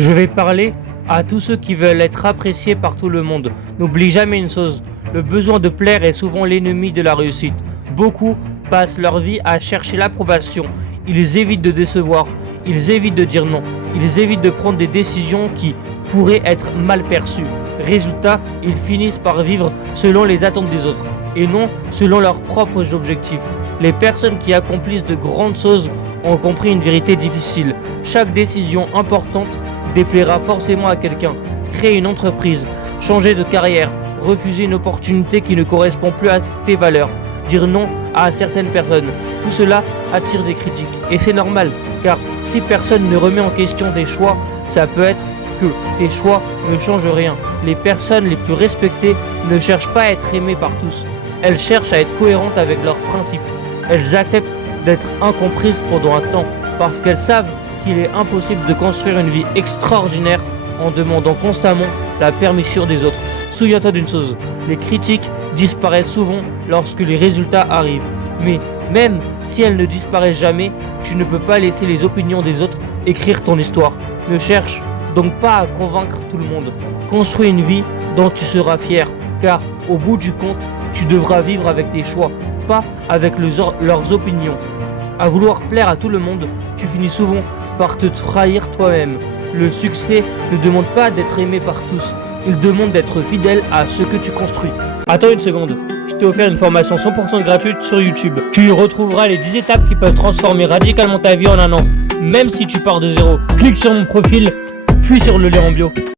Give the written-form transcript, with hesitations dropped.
Je vais parler à tous ceux qui veulent être appréciés par tout le monde. N'oublie jamais une chose, le besoin de plaire est souvent l'ennemi de la réussite. Beaucoup passent leur vie à chercher l'approbation. Ils évitent de décevoir, ils évitent de dire non, ils évitent de prendre des décisions qui pourraient être mal perçues. Résultat, ils finissent par vivre selon les attentes des autres et non selon leurs propres objectifs. Les personnes qui accomplissent de grandes choses ont compris une vérité difficile. Chaque décision importante déplaira forcément à quelqu'un. Créer une entreprise, changer de carrière, refuser une opportunité qui ne correspond plus à tes valeurs, dire non à certaines personnes. Tout cela attire des critiques. Et c'est normal, car si personne ne remet en question tes choix, ça peut être que tes choix ne changent rien. Les personnes les plus respectées ne cherchent pas à être aimées par tous. Elles cherchent à être cohérentes avec leurs principes. Elles acceptent d'être incomprises pendant un temps, parce qu'elles savent qu'il est impossible de construire une vie extraordinaire en demandant constamment la permission des autres. Souviens-toi d'une chose, les critiques disparaissent souvent lorsque les résultats arrivent. Mais même si elles ne disparaissent jamais, tu ne peux pas laisser les opinions des autres écrire ton histoire. Ne cherche donc pas à convaincre tout le monde. Construis une vie dont tu seras fier, car au bout du compte, tu devras vivre avec tes choix, pas avec leurs opinions. À vouloir plaire à tout le monde, tu finis souvent par te trahir toi-même. Le succès ne demande pas d'être aimé par tous, il demande d'être fidèle à ce que tu construis. Attends une seconde, je t'ai offert une formation 100% gratuite sur YouTube. Tu y retrouveras les 10 étapes qui peuvent transformer radicalement ta vie en un an, même si tu pars de zéro. Clique sur mon profil, puis sur le lien en bio.